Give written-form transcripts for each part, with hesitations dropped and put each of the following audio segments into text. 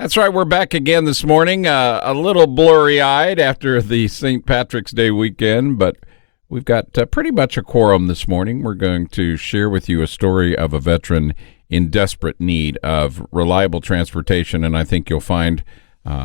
That's right. We're back again this morning, a little blurry-eyed after the St. Patrick's Day weekend, but we've got pretty much a quorum this morning. We're going to share with you a story of a veteran in desperate need of reliable transportation, and I think you'll find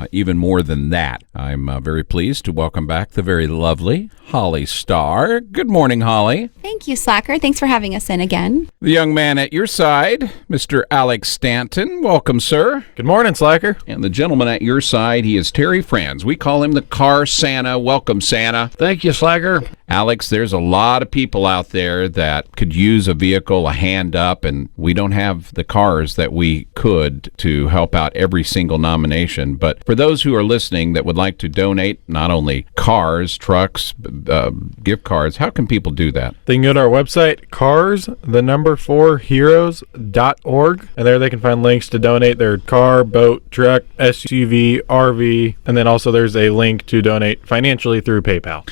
even more than that. I'm very pleased to welcome back the very lovely Holly Starr. Good morning, Holly. Thank you, Slacker. Thanks for having us in again. The young man at your side, Mr. Alex Stanton. Welcome, sir. Good morning, Slacker. And the gentleman at your side, he is Terry Franz. We call him the Car Santa. Welcome, Santa. Thank you, Slacker. Alex, there's a lot of people out there that could use a vehicle, a hand up, and we don't have the cars that we could to help out every single nomination. But for those who are listening that would like to donate not only cars, trucks, gift cards, how can people do that? They can go to our website, cars4heroes.org, and there they can find links to donate their car, boat, truck, SUV, RV, and then also there's a link to donate financially through PayPal.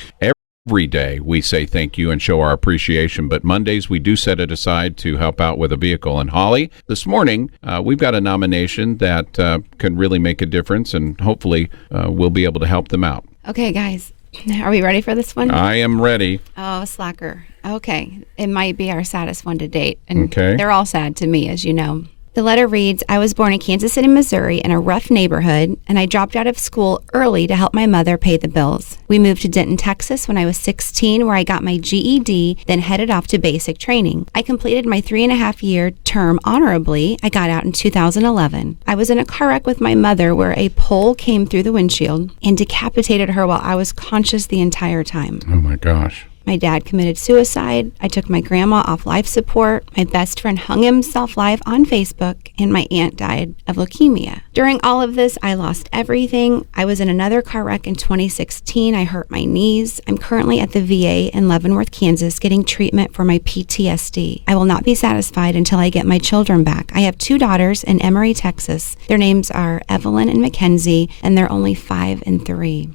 Every day we say thank you and show our appreciation, but Mondays we do set it aside to help out with a vehicle. And Holly, this morning we've got a nomination that can really make a difference, and hopefully we'll be able to help them out. Okay, guys. Are we ready for this one? I am ready. Oh, Slacker. Okay. It might be our saddest one to date. And okay. They're all sad to me, as you know. The letter reads, I was born in Kansas City, Missouri, in a rough neighborhood, and I dropped out of school early to help my mother pay the bills. We moved to Denton, Texas when I was 16, where I got my GED, then headed off to basic training. I completed my 3.5-year term honorably. I got out in 2011. I was in a car wreck with my mother where a pole came through the windshield and decapitated her while I was conscious the entire time. Oh, my gosh. My dad committed suicide. I took my grandma off life support. My best friend hung himself live on Facebook, and my aunt died of leukemia. During all of this, I lost everything. I was in another car wreck in 2016. I hurt my knees. I'm currently at the VA in Leavenworth, Kansas, getting treatment for my PTSD. I will not be satisfied until I get my children back. I have 2 daughters in Emory, Texas. Their names are Evelyn and Mackenzie, and they're only 5 and 3.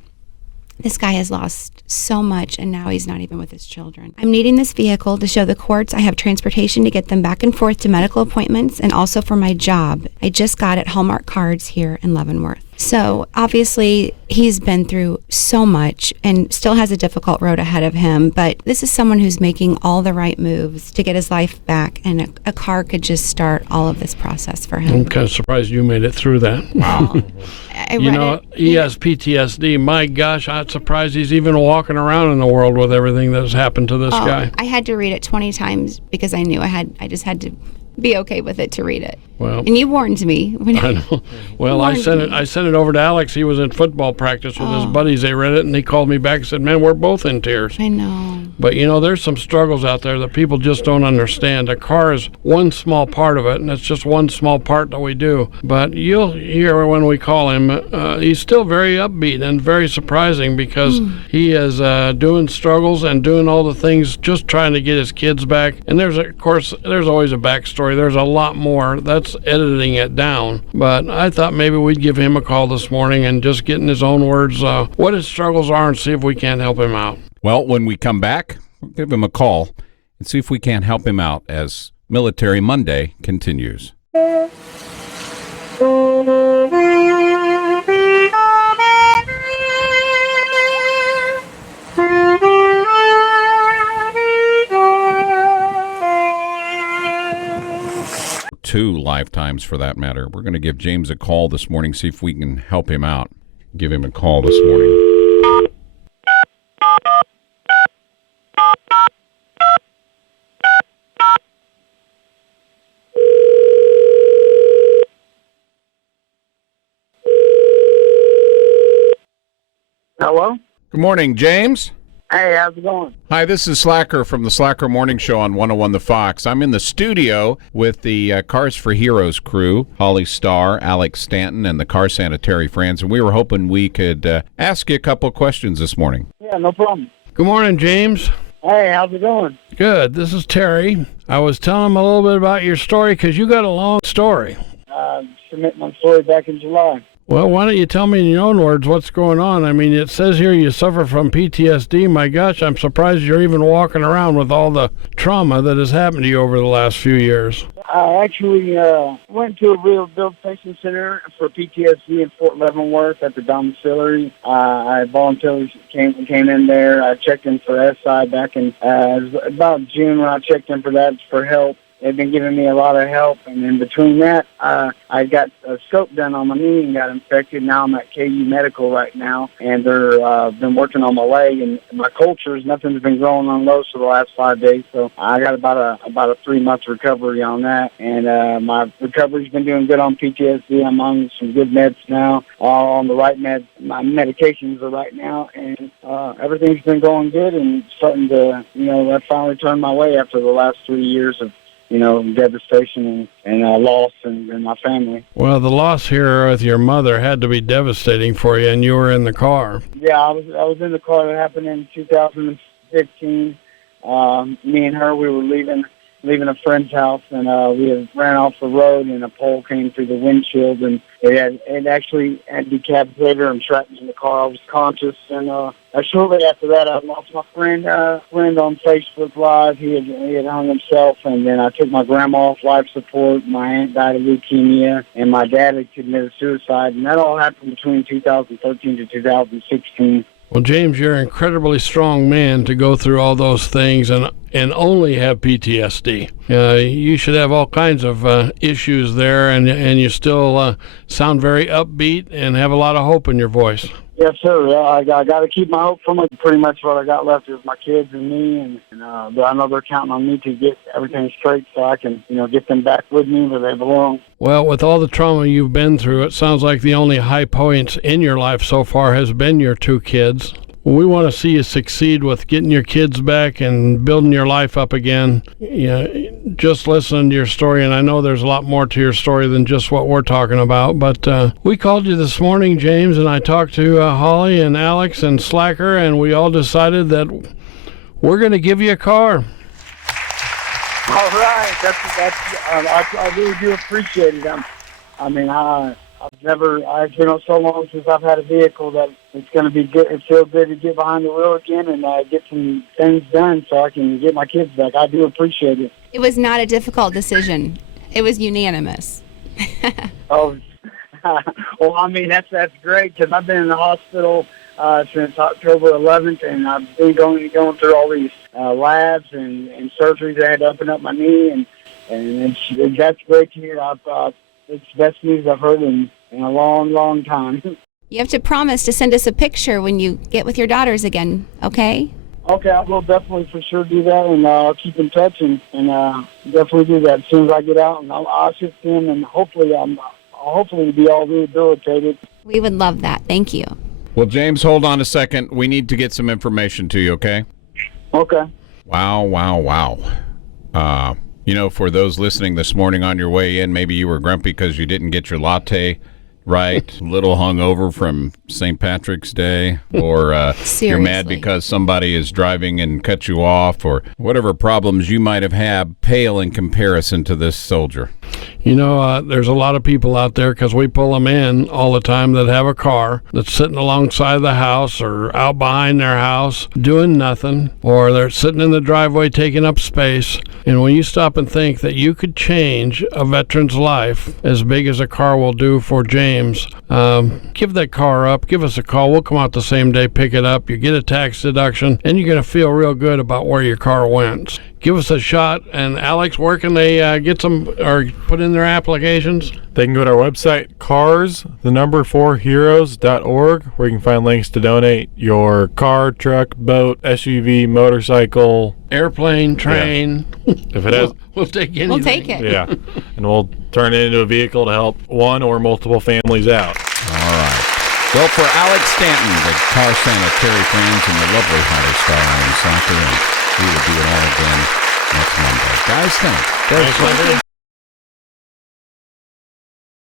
This guy has lost so much, and now he's not even with his children. I'm needing this vehicle to show the courts I have transportation to get them back and forth to medical appointments and also for my job. I just got it Hallmark Cards here in Leavenworth. So obviously he's been through so much and still has a difficult road ahead of him, but this is someone who's making all the right moves to get his life back, and a car could just start all of this process for him. I'm kind of surprised you made it through that. Wow. He has PTSD. My gosh, I'm surprised he's even walking around in the world with everything that's happened to this guy. I had to read it 20 times because I knew I just had to be okay with it to read it. Well, and you warned me. I know. Well, I sent it over to Alex. He was in football practice with his buddies. They read it, and he called me back and said, man, we're both in tears. I know. But, there's some struggles out there that people just don't understand. A car is one small part of it, and it's just one small part that we do. But you'll hear when we call him, he's still very upbeat and very surprising because he is doing struggles and doing all the things, just trying to get his kids back. And there's always a backstory. There's a lot more. That's editing it down. But I thought maybe we'd give him a call this morning and just get in his own words what his struggles are and see if we can't help him out. Well, when we come back, we'll give him a call and see if we can't help him out as Military Monday continues. Two lifetimes for that matter. We're going to give James a call this morning, see if we can help him out. Give him a call this morning. Hello? Good morning, James. Hey, how's it going? Hi, this is Slacker from the Slacker Morning Show on 101 The Fox. I'm in the studio with the Cars for Heroes crew, Holly Starr, Alex Stanton, and the Car Santa Terry Franz, and we were hoping we could ask you a couple of questions this morning. Yeah, no problem. Good morning, James. Hey, how's it going? Good. This is Terry. I was telling him a little bit about your story because you got a long story. Submit my story back in July. Well, why don't you tell me in your own words what's going on? I mean, it says here you suffer from PTSD. My gosh, I'm surprised you're even walking around with all the trauma that has happened to you over the last few years. I actually went to a rehabilitation center for PTSD in Fort Leavenworth at the domiciliary. I voluntarily came in there. I checked in for SI back in it was about June when I checked in for that for help. They've been giving me a lot of help, and in between that, I got a scope done on my knee and got infected. Now I'm at KU Medical right now, and they're been working on my leg and my cultures. Nothing's been growing on those for the last 5 days, so I got about a 3-month recovery on that, and my recovery's been doing good on PTSD. I'm on some good meds now, all on the right meds. My medications are right now, and everything's been going good and starting to, I finally turned my way after the last 3 years of devastation and loss in my family. Well, the loss here with your mother had to be devastating for you, and you were in the car. Yeah, I was in the car. That happened in 2015. Me and her, we were leaving a friend's house, and we had ran off the road, and a pole came through the windshield, and it actually had decapitated her and trapped me in the car. I was conscious, and shortly after that, I lost my friend on Facebook Live. He had hung himself, and then I took my grandma off life support. My aunt died of leukemia, and my dad had committed suicide, and that all happened between 2013 to 2016. Well, James, you're an incredibly strong man to go through all those things and only have PTSD. You should have all kinds of issues there, and you still sound very upbeat and have a lot of hope in your voice. Yes, sir. Yeah, I got to keep my hope from it. Pretty much what I got left is my kids and me, and I know they're counting on me to get everything straight so I can, get them back with me where they belong. Well, with all the trauma you've been through, it sounds like the only high points in your life so far has been your 2 kids. We want to see you succeed with getting your kids back and building your life up again. Just listening to your story, and I know there's a lot more to your story than just what we're talking about, but we called you this morning, James, and I talked to Holly and Alex and Slacker, and we all decided that we're going to give you a car. All right. I really do appreciate it. It's been so long since I've had a vehicle that it's going to be good. It feels good to get behind the wheel again and get some things done so I can get my kids back. I do appreciate it. It was not a difficult decision. It was unanimous. Oh, well, that's great because I've been in the hospital since October 11th, and I've been going through all these labs and surgeries. I had to open up my knee, and that's great to hear. It's the best news I've heard in a long, long time. You have to promise to send us a picture when you get with your daughters again, okay? Okay, I will definitely for sure do that, and I'll keep in touch and definitely do that as soon as I get out. And I'll shift in, and hopefully be all rehabilitated. We would love that. Thank you. Well, James, hold on a second. We need to get some information to you, okay? Okay. Wow. For those listening this morning on your way in, maybe you were grumpy because you didn't get your latte right, a little hungover from St. Patrick's Day, or you're mad because somebody is driving and cut you off, or whatever problems you might have had pale in comparison to this soldier. There's a lot of people out there, because we pull them in all the time, that have a car that's sitting alongside the house or out behind their house doing nothing, or they're sitting in the driveway taking up space. And when you stop and think that you could change a veteran's life as big as a car will do for James, give that car up, give us a call. We'll come out the same day, pick it up. You get a tax deduction, and you're going to feel real good about where your car went. Give us a shot. And Alex, where can they get some or put in their applications? They can go to our website, cars4heroes.org, where you can find links to donate your car, truck, boat, SUV, motorcycle, airplane, train. Yeah. If it has, we'll take anything. We'll take it. Yeah, and we'll turn it into a vehicle to help one or multiple families out. All right. Well, for Alex Stanton, the Car Sanitary friends, and the lovely Hunter Star and Slacker, and we will do it all again next Monday. Guys, thanks. Thanks, Monday.